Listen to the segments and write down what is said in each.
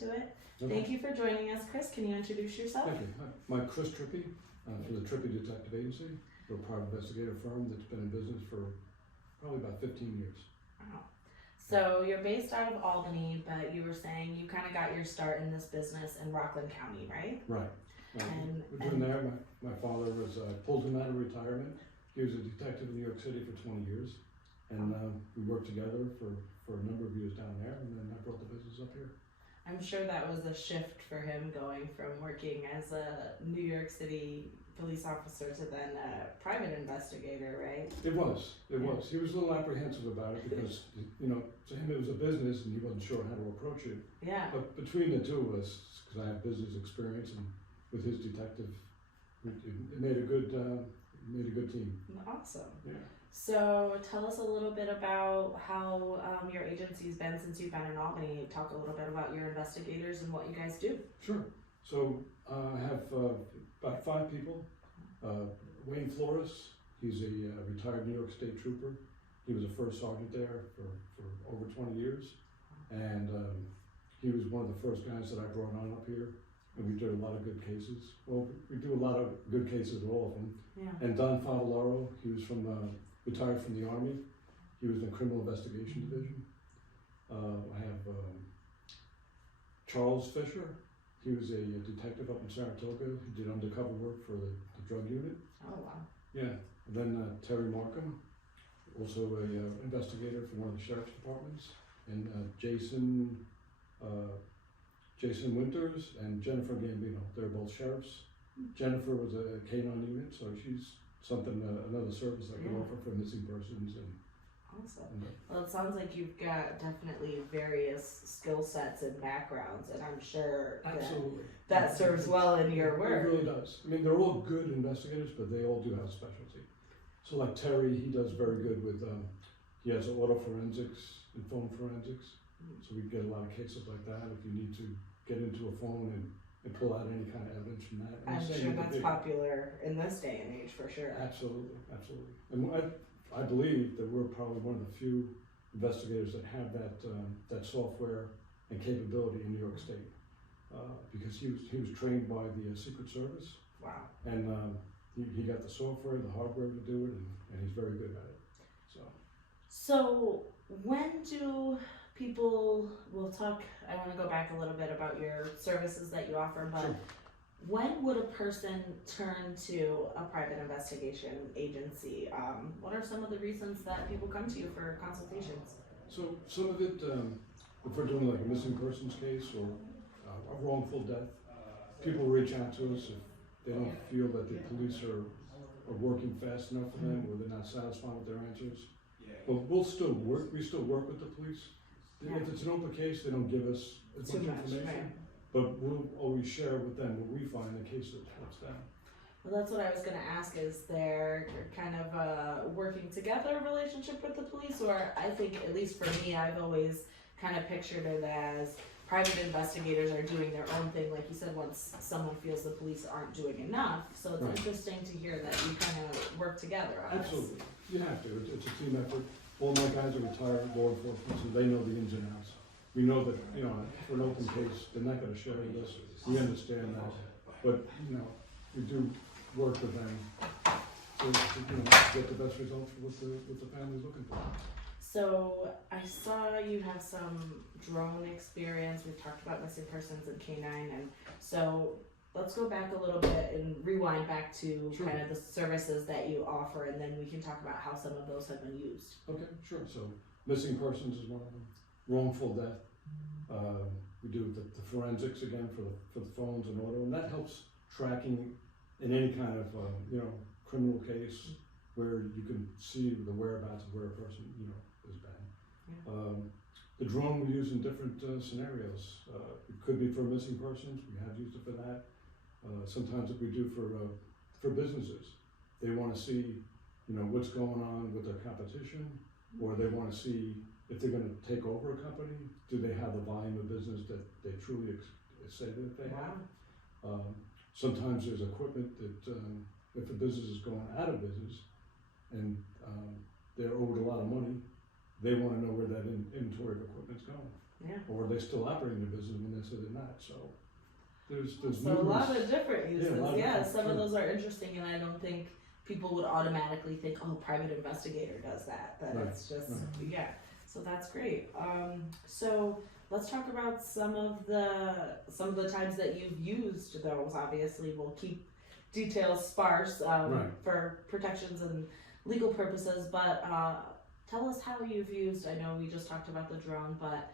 into it. Okay. Thank you for joining us, Chris. Can you introduce yourself? Thank you. Hi, I'm Chris Tripi from the Tripi Detective Agency. We're a private investigator firm that's been in business for probably about 15 years. Wow. So you're based out of Albany, but you were saying you kind of got your start in this business in Rockland County, right? Right. And there, my father was pulled him out of retirement. He was a detective in New York City for 20 years, and we worked together for a number of years down there, and then I brought the business up here. I'm sure that was a shift for him going from working as a New York City police officer to then a private investigator, right? It was. He was a little apprehensive about it because, you know, to him it was a business and he wasn't sure how to approach it. Yeah. But between the two of us, because I have business experience and with his detective, it made a good team. Awesome. Yeah. So tell us a little bit about how your agency's been since you've been in Albany. Talk a little bit about your investigators and what you guys do. Sure. So I have about 5 people. Wayne Flores, he's a retired New York State trooper. He was a first sergeant there for over 20 years. And he was one of the first guys that I brought on up here. And we did a lot of good cases. Well, we do a lot of good cases with all of them. Yeah. And Don Favalaro, he was retired from the Army. He was in the Criminal Investigation Division. I have Charles Fisher. He was a detective up in Saratoga. He did undercover work for the drug unit. Oh, wow. Yeah. And then Terry Markham, also a investigator for one of the sheriff's departments. And Jason Winters and Jennifer Gambino. They're both sheriffs. Jennifer was a K-9 unit, so she's another service I can offer for missing persons. And awesome. Well, it sounds like you've got definitely various skill sets and backgrounds, and I'm sure that serves well in your work. It really does. I mean, they're all good investigators, but they all do have a specialty. So like Terry, he does very good with, he has auto forensics and phone forensics. So we get a lot of cases like that if you need to get into a phone and pull out any kind of evidence from that. I'm sure that's popular in this day and age for sure. Absolutely. And I believe that we're probably one of the few investigators that have that software and capability in New York State. Because he was trained by the Secret Service. Wow. And he got the software, the hardware to do it, and he's very good at it. So when do people, I want to go back a little bit about your services that you offer, but sure. When would a person turn to a private investigation agency? What are some of the reasons that people come to you for consultations? So some of it, if we're doing like a missing persons case or a wrongful death, people reach out to us if they don't feel that the police are working fast enough for them or they're not satisfied with their answers. But we still work with the police. Yeah. If it's an open case, they don't give us as much information, right. But we'll always share with them what we find in the case that slips down. Well, that's what I was going to ask. Is there kind of a working together relationship with the police? Or I think, at least for me, I've always kind of pictured it as private investigators are doing their own thing, like you said, once someone feels the police aren't doing enough. So it's right. Interesting to hear that you kind of work together on Absolutely. This. You have to. It's a team effort. All my guys are retired law enforcement, so they know the ins and outs. We know that, you know, for an open case, they're not going to share with us. We understand that. But, you know, we do work with them to get the best results for what the family's looking for. So I saw you have some drone experience. We've talked about missing persons and K-9, and so let's go back a little bit and rewind back to sure. Kind of the services that you offer, and then we can talk about how some of those have been used. Okay, sure. So missing persons is one of them. Wrongful death. We do the forensics again for the phones and auto, and that helps tracking in any kind of criminal case where you can see the whereabouts of where a person has been. Yeah. The drone we use in different scenarios. It could be for missing persons. We have used it for that. Sometimes if we do for businesses, they want to see what's going on with their competition, or they want to see if they're going to take over a company. Do they have the volume of business that they truly say that they have? Sometimes there's equipment that if a business is going out of business and they're owed a lot of money, they want to know where that inventory of equipment's going. Yeah. Or are they still operating their business when they say they're not? So there's So a lot of different uses. a lot of different- Some of sure. those are interesting, and I don't think people would automatically think, oh, private investigator does that. That Right, it's just right. yeah. So that's great. So let's talk about some of the times that you've used those. Obviously, we'll keep details sparse Right. for protections and legal purposes. But tell us how you've used. I know we just talked about the drone, but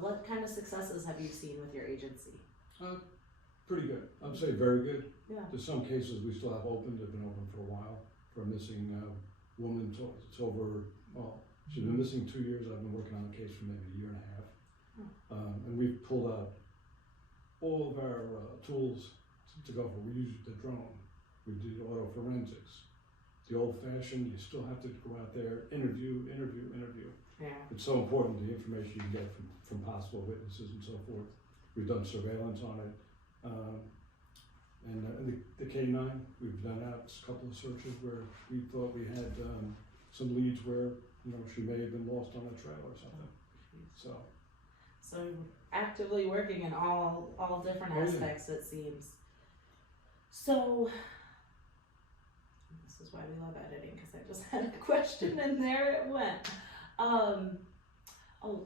what kind of successes have you seen with your agency? Pretty good. I'd say very good. Yeah. There's some cases we still have open. They've been open for a while for a missing woman. It's over. Well, she's been missing 2 years. I've been working on the case for maybe a year and a half. And we've pulled out all of our tools to go for. We used the drone. We did auto forensics. The old-fashioned, you still have to go out there, interview. Yeah. It's so important, the information you get from possible witnesses and so forth. We've done surveillance on it. And the K9, we've done out a couple of searches where we thought we had some leads where, she may have been lost on a trail or something. So actively working in all different aspects, it seems. So this is why we love editing, because I just had a question and there it went.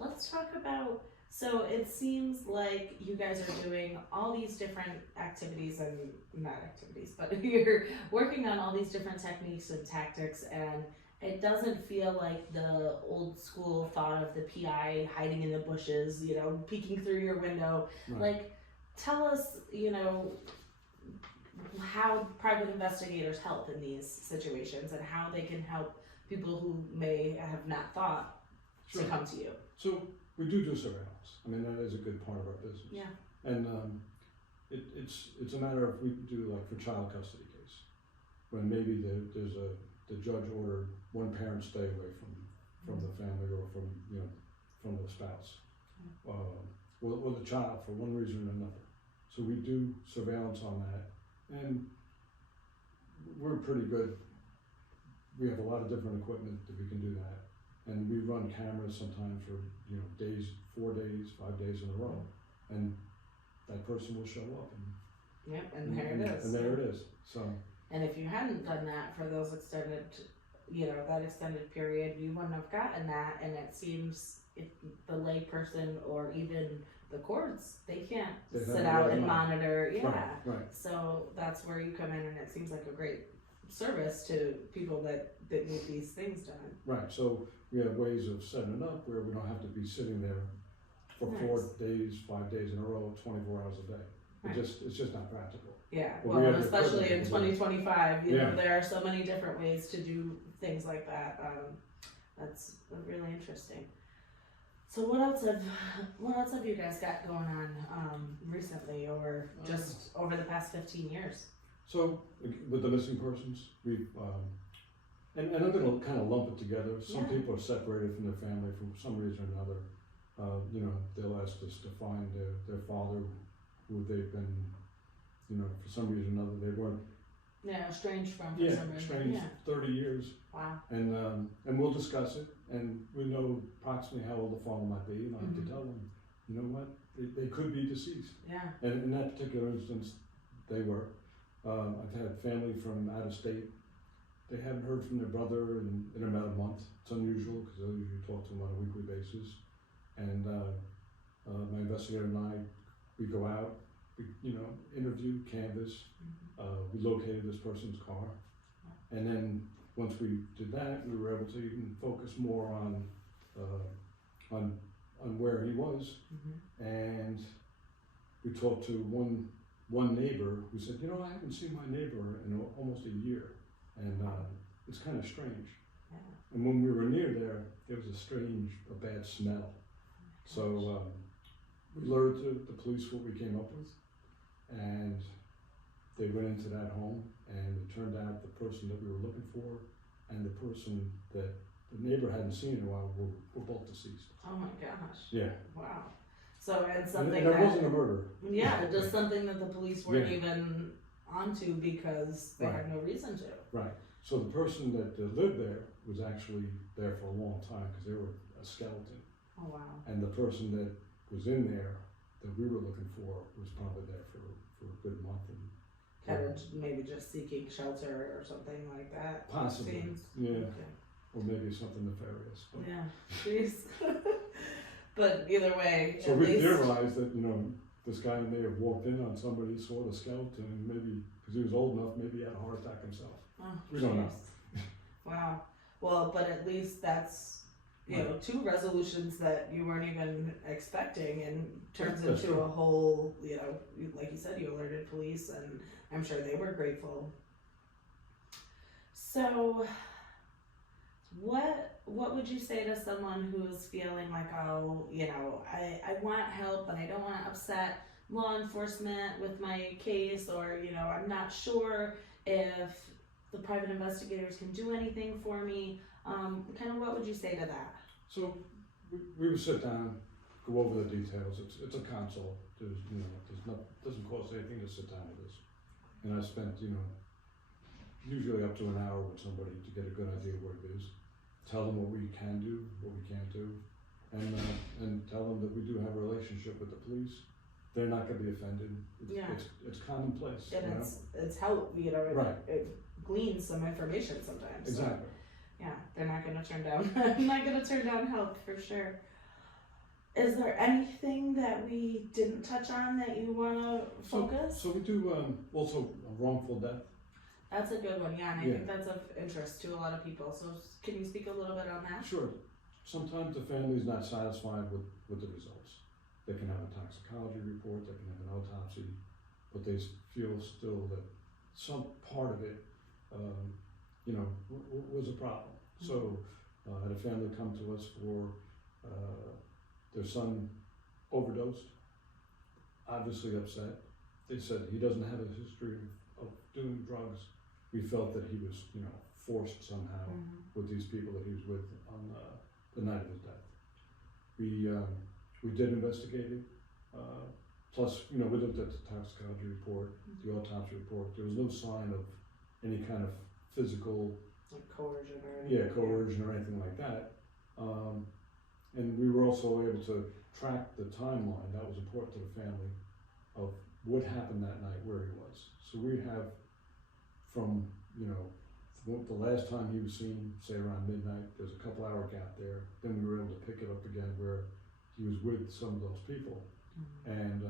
Let's talk about, so it seems like you guys are doing all these different activities, and not activities, but you're working on all these different techniques and tactics, and it doesn't feel like the old school thought of the PI hiding in the bushes, peeking through your window. Right. Like, tell us, how private investigators help in these situations and how they can help people who may have not thought Sure. to come to you. So we do surveillance. I mean, that is a good part of our business. Yeah. And it's a matter of, we do like for child custody case, when maybe the judge ordered one parent stay away from the family or from the spouse, or the child for one reason or another. So we do surveillance on that, and we're pretty good. We have a lot of different equipment that we can do that. And we run cameras sometimes for, days, 4 days, 5 days in a row. And that person will show up. Yep, and there it is. And there it is. So. And if you hadn't done that for those extended, that extended period, you wouldn't have gotten that. And it seems if the lay person or even the courts, they can't sit out and monitor. Yeah. Right. So that's where you come in, and it seems like a great service to people that need these things done. Right. So we have ways of setting it up where we don't have to be sitting there for Nice. 4 days, 5 days in a row, 24 hours a day. Right. It's just not practical. Yeah, But well, we and have the especially in equipment. 2025, Yeah. there are so many different ways to do things like that. That's really interesting. So what else have you guys got going on recently, or just over the past 15 years? So with the missing persons, we've and I'm going to kind of lump it together. Some Yeah. people are separated from their family for some reason or another. They'll ask us to find their father, who they've been, for some reason or another they weren't. Yeah, estranged from for some reason. Estranged Yeah. 30 years. Wow. And we'll discuss it, and we know approximately how old the father might be, and I have to tell them, you know what, they could be deceased. Yeah. And in that particular instance, they were. I've had family from out of state. They haven't heard from their brother in about a month. It's unusual because I usually talk to them on a weekly basis. And my investigator and I, we go out, we interview, canvass. We located this person's car, and then once we did that, we were able to even focus more on where he was. And we talked to one neighbor who said, I haven't seen my neighbor in almost a year, and it's kind of strange. Yeah. And when we were near there was a bad smell. So we alerted the police what we came up with, and they went into that home, and it turned out the person that we were looking for and the person that the neighbor hadn't seen in a while were both deceased. Oh my gosh. Yeah. Wow. So, and something and it wasn't a murder. Yeah, just something that the police weren't Yeah. even onto because they had no reason to. Right. So the person that lived there was actually there for a long time because they were a skeleton. Oh wow. And the person that was in there that we were looking for was probably there for a good month. And Kind of maybe just seeking shelter or something like that. possibly, Seems. yeah, Okay. or maybe something nefarious. But. Yeah, jeez. But either way, So at we least. theorized that, this guy may have walked in on somebody, saw the skeleton, and maybe, because he was old enough, maybe he had a heart attack himself. Oh, We don't know. jeez. Wow. Well, but at least that's, two resolutions that you weren't even expecting and turns That's into true. a whole, like you said, you alerted police and I'm sure they were grateful. So, what would you say to someone who's feeling like, oh, I want help and I don't want to upset law enforcement with my case, or, I'm not sure if the private investigators can do anything for me. Kind of what would you say to that? So we would sit down, go over the details. It's a console. There's doesn't cost anything to sit down with this. And I spent usually up to an hour with somebody to get a good idea of what it is. Tell them what we can do, what we can't do, and tell them that we do have a relationship with the police. They're not going to be offended. It's commonplace. And it's help. Right. It gleans some information sometimes. Exactly. So. Yeah, they're not gonna turn down. I'm not gonna turn down help for sure. Is there anything that we didn't touch on that you wanna focus? So we do also a wrongful death. That's a good one, yeah, and I think that's of interest to a lot of people. So can you speak a little bit on that? Sure. Sometimes the family is not satisfied with the results. They can have a toxicology report, they can have an autopsy, but they feel still that some part of it was a problem. So I had a family come to us for their son overdosed, obviously upset. They said he doesn't have a history of doing drugs. We felt that he was, forced somehow with these people that he was with on the night of his death. We did investigate it. Plus, we looked at the toxicology report, the autopsy report. There was no sign of any kind of physical coercion or anything. Coercion or anything like that. And we were also able to track the timeline. That was important to the family of what happened that night, where he was. So we have from, the last time he was seen, say around midnight, there's a couple hour gap there. Then we were able to pick it up again where he was with some of those people. And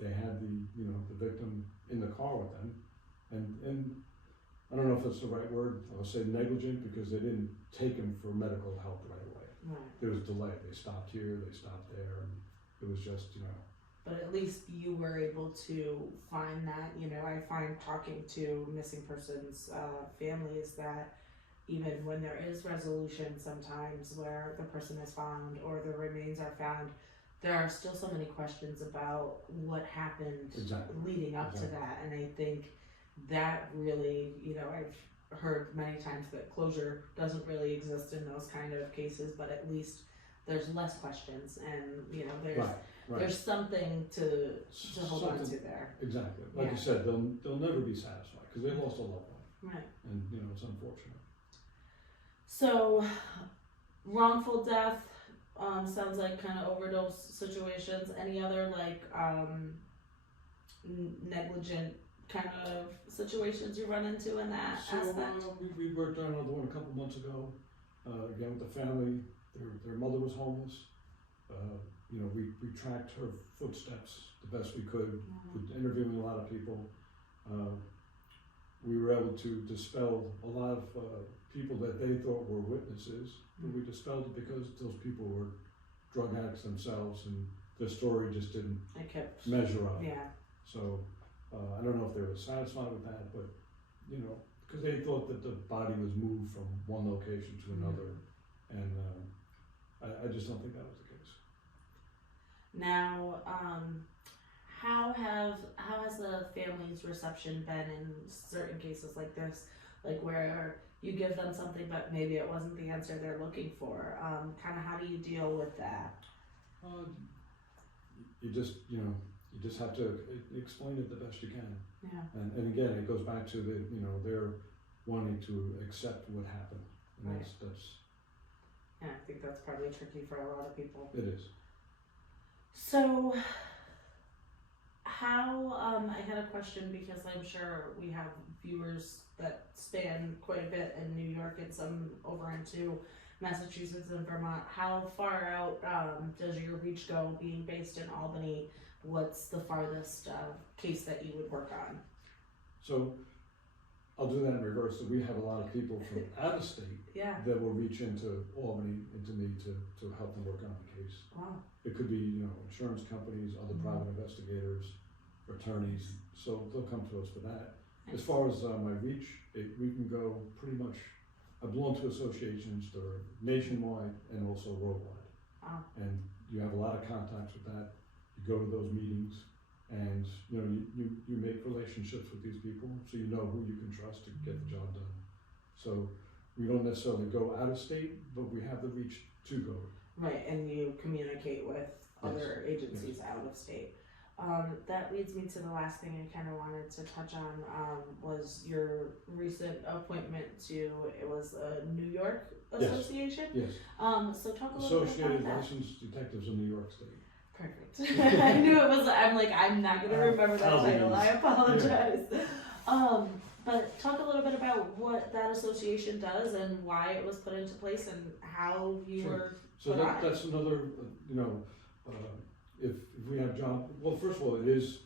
they had the victim in the car with them. And I don't know if that's the right word. I'll say negligent, because they didn't take him for medical help right away. Right. There was delay. They stopped here, they stopped there, and it was just, But at least you were able to find that, I find talking to missing persons families that even when there is resolution sometimes where the person is found or the remains are found, there are still so many questions about what happened leading up to that. And I think that really, I've heard many times that closure doesn't really exist in those kind of cases, but at least there's less questions and, there's something to hold on to there. Exactly. Like you said, they'll never be satisfied because they lost a loved one. Right. And, it's unfortunate. So, wrongful death, sounds like kind of overdose situations. Any other negligent kind of situations you run into in that aspect? We worked on another one a couple months ago. Again, with the family, their mother was homeless. We tracked her footsteps the best we could, with interviewing a lot of people. We were able to dispel a lot of people that they thought were witnesses, but we dispelled it because those people were drug addicts themselves, and their story just didn't measure up. Yeah. So I don't know if they were satisfied with that, but because they thought that the body was moved from one location to another, and I just don't think that was the case. Now, how has the family's reception been in certain cases like this, where you give them something but maybe it wasn't the answer they're looking for? Kind of how do you deal with that? You just have to explain it the best you can. Yeah. And again, it goes back to they're wanting to accept what happened, and that's. Yeah, I think that's probably tricky for a lot of people. It is. So, how, I had a question because I'm sure we have viewers that span quite a bit in New York and some over into Massachusetts and Vermont. How far out, does your reach go being based in Albany? What's the farthest, case that you would work on? So I'll do that in reverse. So we have a lot of people from out of state Yeah, that will reach into Albany, into me to help them work on the case. wow, It could be, you know, insurance companies, other private investigators, attorneys, so they'll come to us for that. As far as my reach, we can go pretty much, I belong to associations that are nationwide and also worldwide. wow, And you have a lot of contacts with that. You go to those meetings and, you know, you make relationships with these people, so you know who you can trust to get the job done. So we don't necessarily go out of state, but we have the reach to go. right, and you communicate with other agencies out of state. That leads me to the last thing I kind of wanted to touch on, was your recent appointment to, it was a New York Association? Yes, So talk a little bit Associated about that. Licensed Detectives in New York State. Perfect. I knew it was, I'm like, I'm not gonna remember that Albany. title, I apologize. But talk a little bit about what that association does and why it was put into place and how you Sure. were So put on it. that's another, you know, if we have job, well, first of all, it is,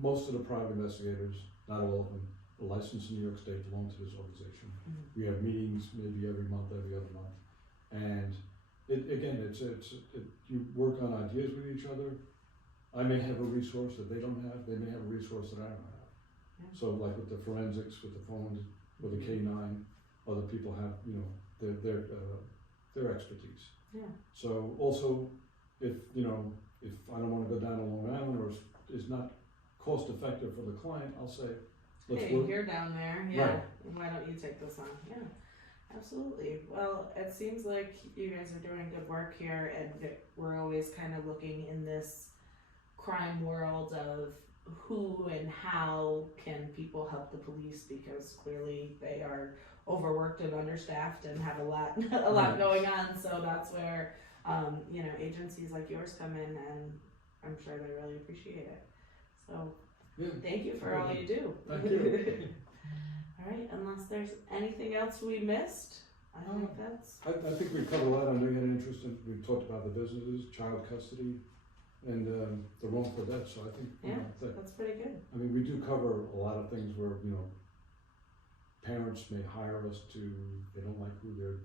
most of the private investigators, not all of them, are licensed in New York State, belong to this organization. Mhm. We have meetings maybe every month, every other month. And you work on ideas with each other. I may have a resource that they don't have, they may have a resource that I don't have. Yeah. So like with the forensics, with the phones, with the K9, other people have, you know, their expertise. Yeah. So also, if I don't wanna go down to Long Island or is not cost effective for the client, I'll say, let's Hey, work. you're down there, yeah, Right. why don't you take this on? Yeah, absolutely. Well, it seems like you guys are doing good work here, and that we're always kind of looking in this crime world of who and how can people help the police, because clearly they are overworked and understaffed and have a lot Right. going on. So that's where agencies like yours come in, and I'm sure they really appreciate it. So Yeah. thank you for all you do. Thank you. All right, unless there's anything else we missed, I think that's. I think we covered a lot. I know you had an interest in, we talked about the businesses, child custody, and the wrongful death, so I think, you know, That's pretty good. I mean, we do cover a lot of things where, you know, parents may hire us they don't like who their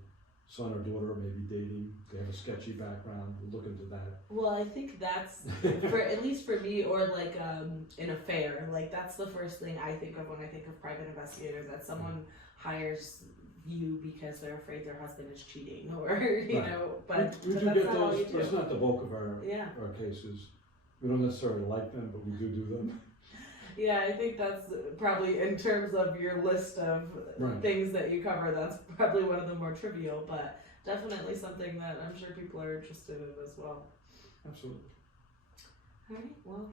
son or daughter may be dating, they have a sketchy background, we'll look into that. Well, I think that's, for at least for me, or like an affair, like that's the first thing I think of when I think of private investigator, that someone hires you because they're afraid their husband is cheating, or you Right. know, but We do that's get not all those, you do. that's not the bulk of our cases. We don't necessarily like them, but we do them. Yeah, I think that's probably, in terms of your list of Right. things that you cover, that's probably one of the more trivial, but definitely something that I'm sure people are interested in as well. Absolutely. All right, well,